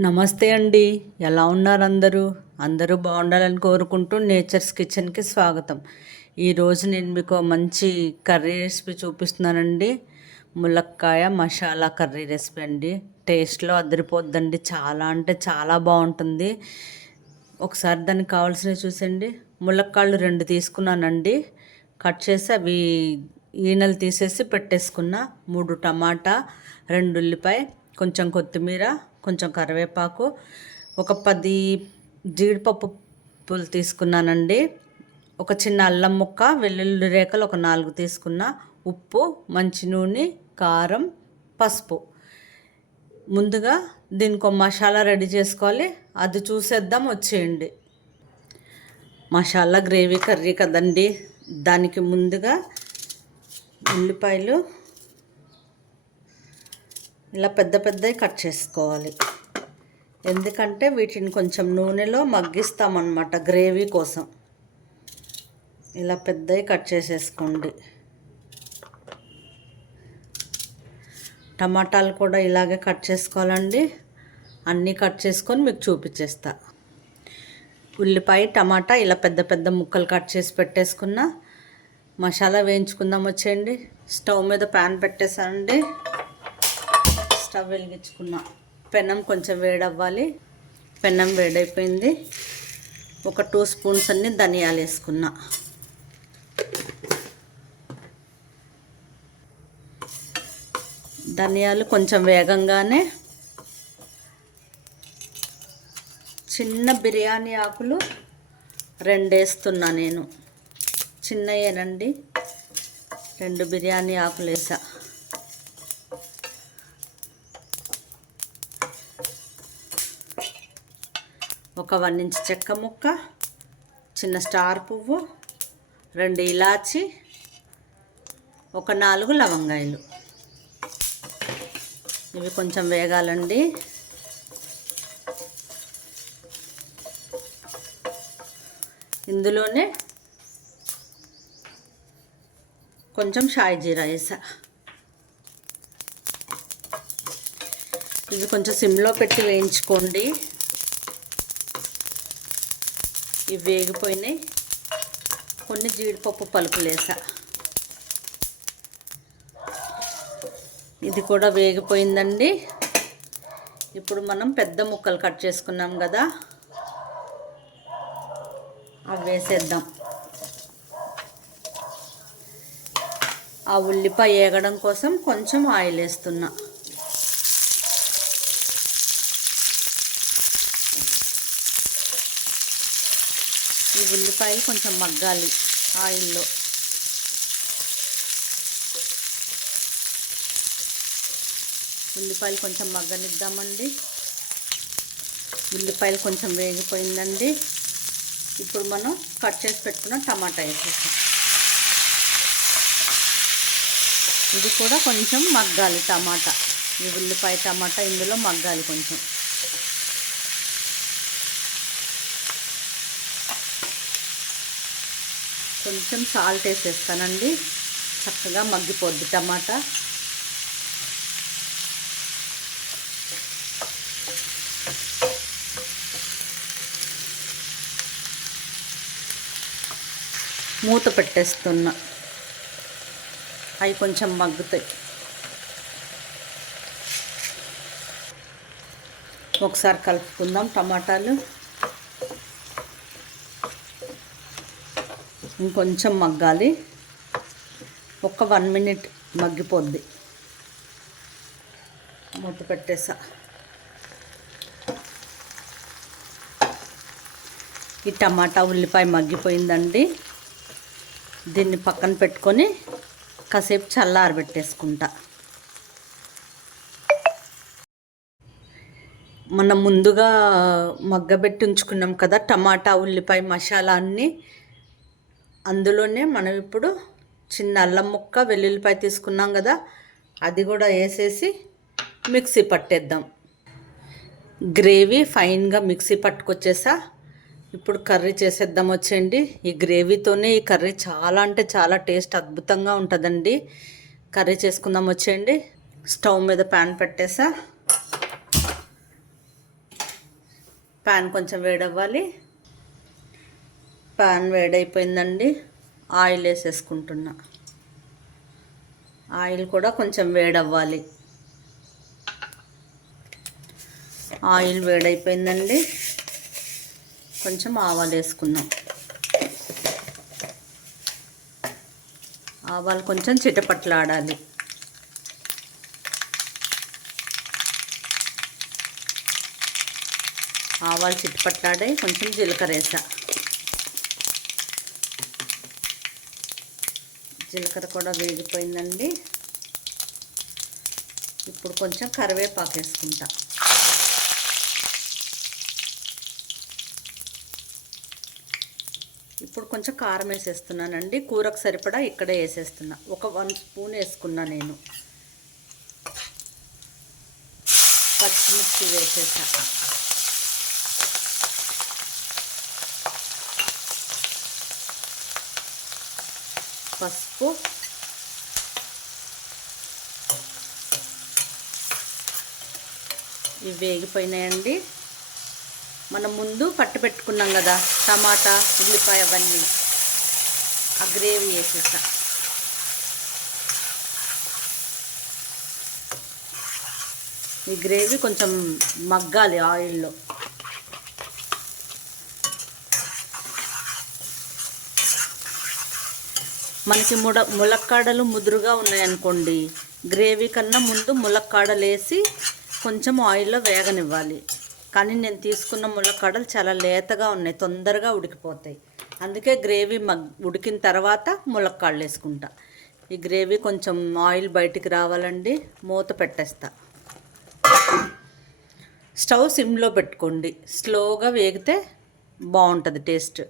నమస్తే అండి. ఎలా ఉన్నారు అందరూ? అందరూ బాగుండాలని కోరుకుంటూ నేచర్స్ కిచెన్కి స్వాగతం. ఈరోజు నేను మీకు మంచి కర్రీ రెసిపీ చూపిస్తున్నానండి. ములక్కాయ మసాలా కర్రీ రెసిపీ అండి. టేస్ట్లో అదిరిపోద్దండి. చాలా అంటే చాలా బాగుంటుంది. ఒకసారి దానికి కావాల్సినవి చూసండి ములక్కాళ్ళు రెండు తీసుకున్నానండి. కట్ చేసి అవి ఈనెలు తీసేసి పెట్టేసుకున్న మూడు టమాటా రెండు ఉల్లిపాయ కొంచెం కొత్తిమీర కొంచెం కరివేపాకు ఒక పది జీడిపప్పు పులు తీసుకున్నానండి. ఒక చిన్న అల్లం ముక్క వెల్లుల్లి రేఖలు ఒక నాలుగు తీసుకున్న. ఉప్పు మంచి నూనె కారం పసుపు. ముందుగా దీనికి ఒక మసాలా రెడీ చేసుకోవాలి. అది చూసేద్దాం వచ్చేయండి. మసాలా గ్రేవీ కర్రీ కదండి. దానికి ముందుగా ఉల్లిపాయలు ఇలా పెద్ద పెద్దవి కట్ చేసుకోవాలి. ఎందుకంటే వీటిని కొంచెం నూనెలో మగ్గిస్తామన్నమాట గ్రేవీ కోసం. ఇలా పెద్దవి కట్ చేసేసుకోండి. టమాటాలు కూడా ఇలాగే కట్ చేసుకోవాలండి. అన్నీ కట్ చేసుకొని మీకు చూపించేస్తా. ఉల్లిపాయ టమాటా ఇలా పెద్ద పెద్ద ముక్కలు కట్ చేసి పెట్టేసుకున్న. మసాలా వేయించుకుందాం వచ్చేయండి. స్టవ్ మీద ప్యాన్ పెట్టేసానండి స్టవ్ వెలిగించుకున్నా పెనం కొంచెం వేడవ్వాలి. పెనం వేడైపోయింది. ఒక టూ స్పూన్స్ అన్ని ధనియాలు వేసుకున్నా. ధనియాలు కొంచెం వేగంగానే చిన్న బిర్యానీ ఆకులు రెండేస్తున్నా నేను. చిన్నయేనండి రెండు బిర్యానీ ఆకులు వేసా. ఒక వన్ ఇంచ్ చెక్క ముక్క చిన్న స్టార్ పువ్వు రెండు ఇలాచి ఒక నాలుగు లవంగాయలు. ఇవి కొంచెం వేగాలండి. ఇందులోనే కొంచెం షాయి జీరా వేసా. ఇది కొంచెం సిమ్లో పెట్టి వేయించుకోండి. ఇవి వేగిపోయినాయి. కొన్ని జీడిపప్పు పలుకులు వేసా. ఇది కూడా వేగిపోయిందండి. ఇప్పుడు మనం పెద్ద ముక్కలు కట్ చేసుకున్నాం కదా. అవి వేసేద్దాం. ఆ ఉల్లిపాయ వేగడం కోసం కొంచెం ఆయిల్ వేస్తున్నా ఈ ఉల్లిపాయలు కొంచెం మగ్గాలి ఆయిల్లో. ఉల్లిపాయలు కొంచెం మగ్గనిద్దామండి. ఉల్లిపాయలు కొంచెం వేగిపోయిందండి. ఇప్పుడు మనం కట్ చేసి పెట్టుకున్న టమాటా వేసేసాం ఇది కూడా కొంచెం మగ్గాలి టమాటా. ఈ ఉల్లిపాయ టమాటా ఇందులో మగ్గాలి కొంచెం. కొంచెం సాల్ట్ వేసేస్తానండి. చక్కగా మగ్గిపోద్ది టమాటా. మూత పెట్టేస్తున్నా. అవి కొంచెం మగ్గుతాయి. ఒకసారి కలుపుకుందాం టమాటాలు. ఇంకొంచెం మగ్గాలి. ఒక వన్ మినిట్ మగ్గిపోద్ది. మూత పెట్టేసా. ఈ టమాటా ఉల్లిపాయ మగ్గిపోయిందండి. దీన్ని పక్కన పెట్టుకొని కాసేపు చల్లారబెట్టేసుకుంటా. మనం ముందుగా మగ్గబెట్టి ఉంచుకున్నాం కదా టమాటా ఉల్లిపాయ మసాలా అన్నీ. అందులోనే మనం ఇప్పుడు చిన్న అల్లం ముక్క వెల్లుల్లిపాయ తీసుకున్నాం కదా అది కూడా వేసేసి మిక్సీ పట్టేద్దాం. గ్రేవీ ఫైన్గా మిక్సీ పట్టుకొచ్చేసా. ఇప్పుడు కర్రీ చేసేద్దాం వచ్చేయండి. ఈ గ్రేవీతోనే ఈ కర్రీ చాలా అంటే చాలా టేస్ట్ అద్భుతంగా ఉంటుందండి. కర్రీ చేసుకుందాం వచ్చేయండి. స్టవ్ మీద ప్యాన్ పెట్టేసా. ప్యాన్ కొంచెం వేడవ్వాలి. ప్యాన్ వేడైపోయిందండి. ఆయిల్ వేసేసుకుంటున్నా. ఆయిల్ కూడా కొంచెం వేడవ్వాలి. ఆయిల్ వేడైపోయిందండి. కొంచెం ఆవాలు వేసుకుందాం. ఆవాలు కొంచెం చిటపట్లాడాలి. ఆవాలు చిటపట్లాడాయి కొంచెం జీలకర్ర వేసా. జీలకర్ర కూడా వేగిపోయిందండి. ఇప్పుడు కొంచెం కరివేపాకు వేసుకుంటా. ఇప్పుడు కొంచెం కారం వేసేస్తున్నానండి. కూరకు సరిపడా ఇక్కడే వేసేస్తున్నా. ఒక వన్ స్పూన్ వేసుకున్నా నేను. పచ్చిమిర్చి వేసేసా. పసుపు. ఇవి వేగిపోయినాయండి. మనం ముందు పట్టు పెట్టుకున్నాం కదా టమాటా ఉల్లిపాయ అవన్నీ. ఆ గ్రేవీ వేసేసా. ఈ గ్రేవీ కొంచెం మగ్గాలి ఆయిల్లో. మనకి ముడ ములక్కాడలు ముదురుగా ఉన్నాయనుకోండి గ్రేవీ కన్నా ముందు ములక్కాడలు వేసి కొంచెం ఆయిల్లో వేగనివ్వాలి. కానీ నేను తీసుకున్న ములక్కాడలు చాలా లేతగా ఉన్నాయి తొందరగా ఉడికిపోతాయి. అందుకే గ్రేవీ మగ్ ఉడికిన తర్వాత ములక్కాడలు వేసుకుంటా. ఈ గ్రేవీ కొంచెం ఆయిల్ బయటికి రావాలండి మూత పెట్టేస్తా. స్టవ్ సిమ్లో పెట్టుకోండి. స్లోగా వేగితే బాగుంటుంది టేస్ట్.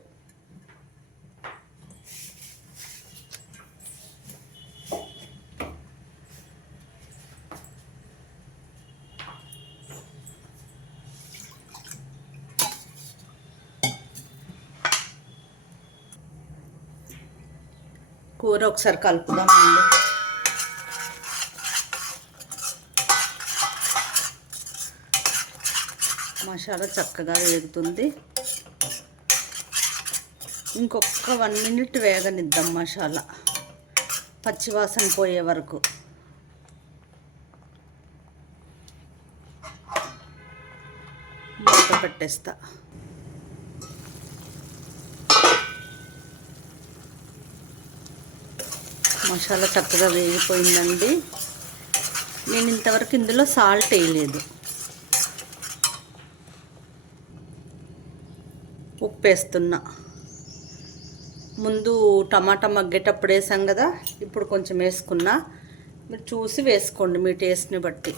కూర ఒకసారి కలుపుదామండి మసాలా చక్కగా వేగుతుంది. ఇంకొక వన్ మినిట్ వేగనిద్దాం మసాలా. పచ్చివాసన పోయే వరకు. మూత పెట్టేస్తా. మసాలా చక్కగా వేగిపోయిందండి. నేను ఇంతవరకు ఇందులో సాల్ట్ వేయలేదు. ఉప్పు వేస్తున్నా. ముందు టమాటా మగ్గేటప్పుడు వేసాం కదా ఇప్పుడు కొంచెం వేసుకున్నా. మీరు చూసి వేసుకోండి మీ టేస్ట్ని బట్టి.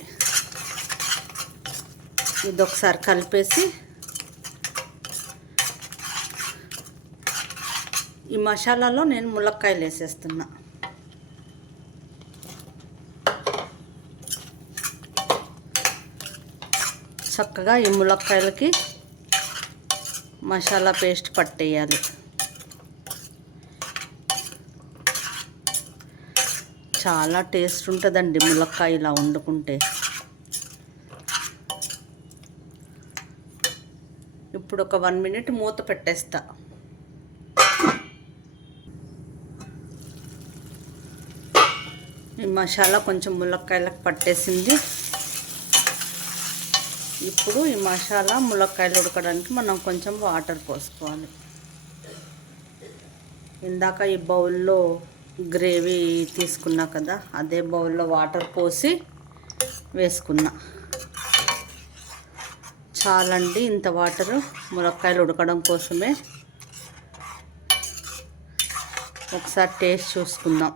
ఇది ఒకసారి కలిపేసి ఈ మసాలాలో నేను ములక్కాయలు వేసేస్తున్నా. చక్కగా ఈ ములక్కాయలకి మసాలా పేస్ట్ పట్టేయాలి. చాలా టేస్ట్ ఉంటుందండి ములక్కాయ ఇలా వండుకుంటే. ఇప్పుడు ఒక వన్ మినిట్ మూత పెట్టేస్తా. ఈ మసాలా కొంచెం ములక్కాయలకు పట్టేసింది. ఇప్పుడు ఈ మసాలా ములక్కాయలు ఉడకడానికి మనం కొంచెం వాటర్ పోసుకోవాలి. ఇందాక ఈ బౌల్లో గ్రేవీ తీసుకున్నా కదా అదే బౌల్లో వాటర్ పోసి వేసుకున్నా. చాలండి ఇంత వాటరు ములక్కాయలు ఉడకడం కోసమే. ఒకసారి టేస్ట్ చూసుకుందాం.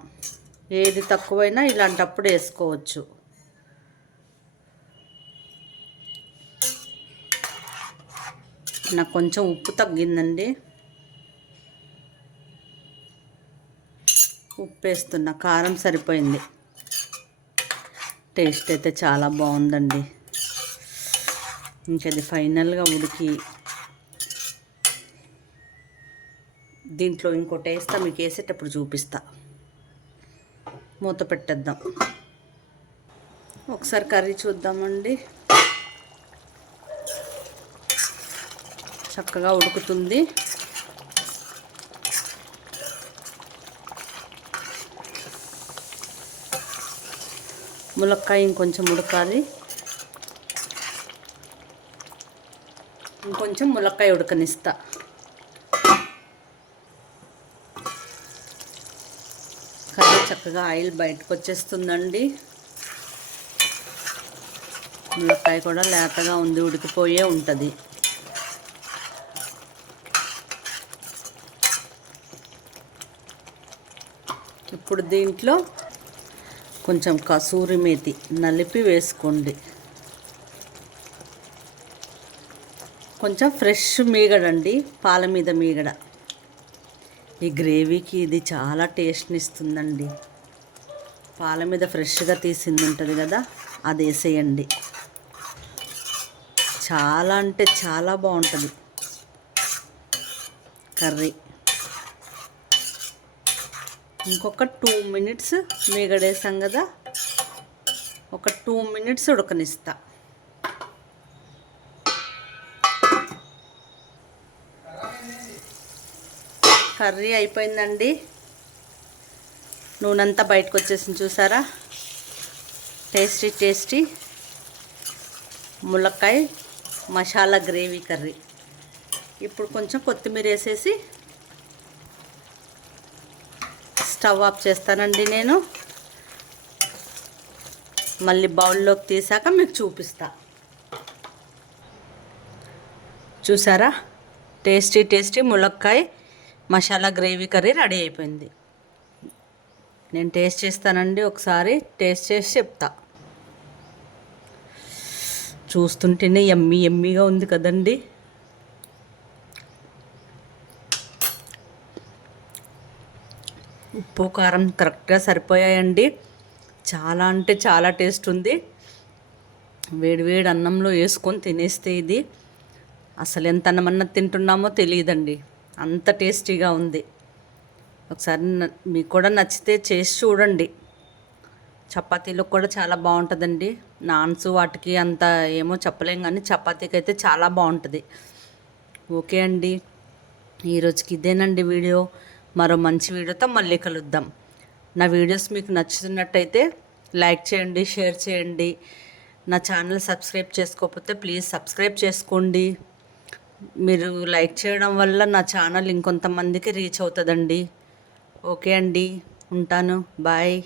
ఏది తక్కువైనా ఇలాంటప్పుడు వేసుకోవచ్చు. నాకు కొంచెం ఉప్పు తగ్గిందండి. ఉప్పు వేస్తున్నా కారం సరిపోయింది. టేస్ట్ అయితే చాలా బాగుందండి. ఇంకది ఫైనల్గా ఉడికి దీంట్లో ఇంకోటి వేస్తా మీకు వేసేటప్పుడు చూపిస్తా. మూత పెట్టేద్దాం. ఒకసారి కర్రీ చూద్దామండి. చక్కగా ఉడుకుతుంది. ములక్కాయ ఇంకొంచెం ఉడకాలి. ఇంకొంచెం ములక్కాయ ఉడకనిస్తా. కర్రీ చక్కగా ఆయిల్ బయటకు వచ్చేస్తుందండి. ములక్కాయ కూడా లేతగా ఉంది ఉడికిపోయే ఉంటుంది. ఇప్పుడు దీంట్లో కొంచెం కసూరి మేతి నలిపి వేసుకోండి. కొంచెం ఫ్రెష్ మీగడండి పాల మీద మీగడ. ఈ గ్రేవీకి ఇది చాలా టేస్ట్ని ఇస్తుందండి పాల మీద ఫ్రెష్గా తీసింది ఉంటుంది కదా అది వేసేయండి చాలా అంటే చాలా బాగుంటుంది కర్రీ. ఇంకొక టూ మినిట్స్ మీగడేసాం కదా. ఒక టూ మినిట్స్ ఉడకనిస్తా. కర్రీ అయిపోయిందండి. నూనెంతా బయటకు వచ్చేసింది చూసారా? టేస్టీ టేస్టీ ములక్కాయ మసాలా గ్రేవీ కర్రీ. ఇప్పుడు కొంచెం కొత్తిమీర వేసేసి స్టవ్ ఆఫ్ చేస్తానండి నేను. మళ్ళీ బౌల్లోకి తీసాక మీకు చూపిస్తా. చూసారా? టేస్టీ టేస్టీ ములక్కాయ మసాలా గ్రేవీ కర్రీ రెడీ అయిపోయింది. నేను టేస్ట్ చేస్తానండి ఒకసారి టేస్ట్ చేసి చెప్తా. చూస్తుంటేనే ఎమ్మి ఎమ్మిగా ఉంది కదండి. ఉప్పు కారం కరెక్ట్గా సరిపోయాయండి. చాలా అంటే చాలా టేస్ట్ ఉంది. వేడివేడి అన్నంలో వేసుకొని తినేస్తే ఇది అసలు ఎంత అన్నమన్నా తింటున్నామో తెలియదండి. అంత టేస్టీగా ఉంది. ఒకసారి మీకు కూడా నచ్చితే చేసి చూడండి. చపాతీలకు కూడా చాలా బాగుంటుందండి. నాన్స్ వాటికి అంత ఏమో చెప్పలేం కానీ చపాతీకి అయితే చాలా బాగుంటుంది. ఓకే అండి. ఈరోజుకి ఇదేనండి వీడియో. మరో మంచి వీడియోతో మళ్ళీ కలుద్దాం. నా వీడియోస్ మీకు నచ్చుతున్నట్టయితే లైక్ చేయండి షేర్ చేయండి. నా ఛానల్ సబ్స్క్రైబ్ చేసుకోకపోతే ప్లీజ్ సబ్స్క్రైబ్ చేసుకోండి. మీరు లైక్ చేయడం వల్ల నా ఛానల్ ఇంకొంతమందికి రీచ్ అవుతుందండి. ఓకే అండి ఉంటాను. బాయ్.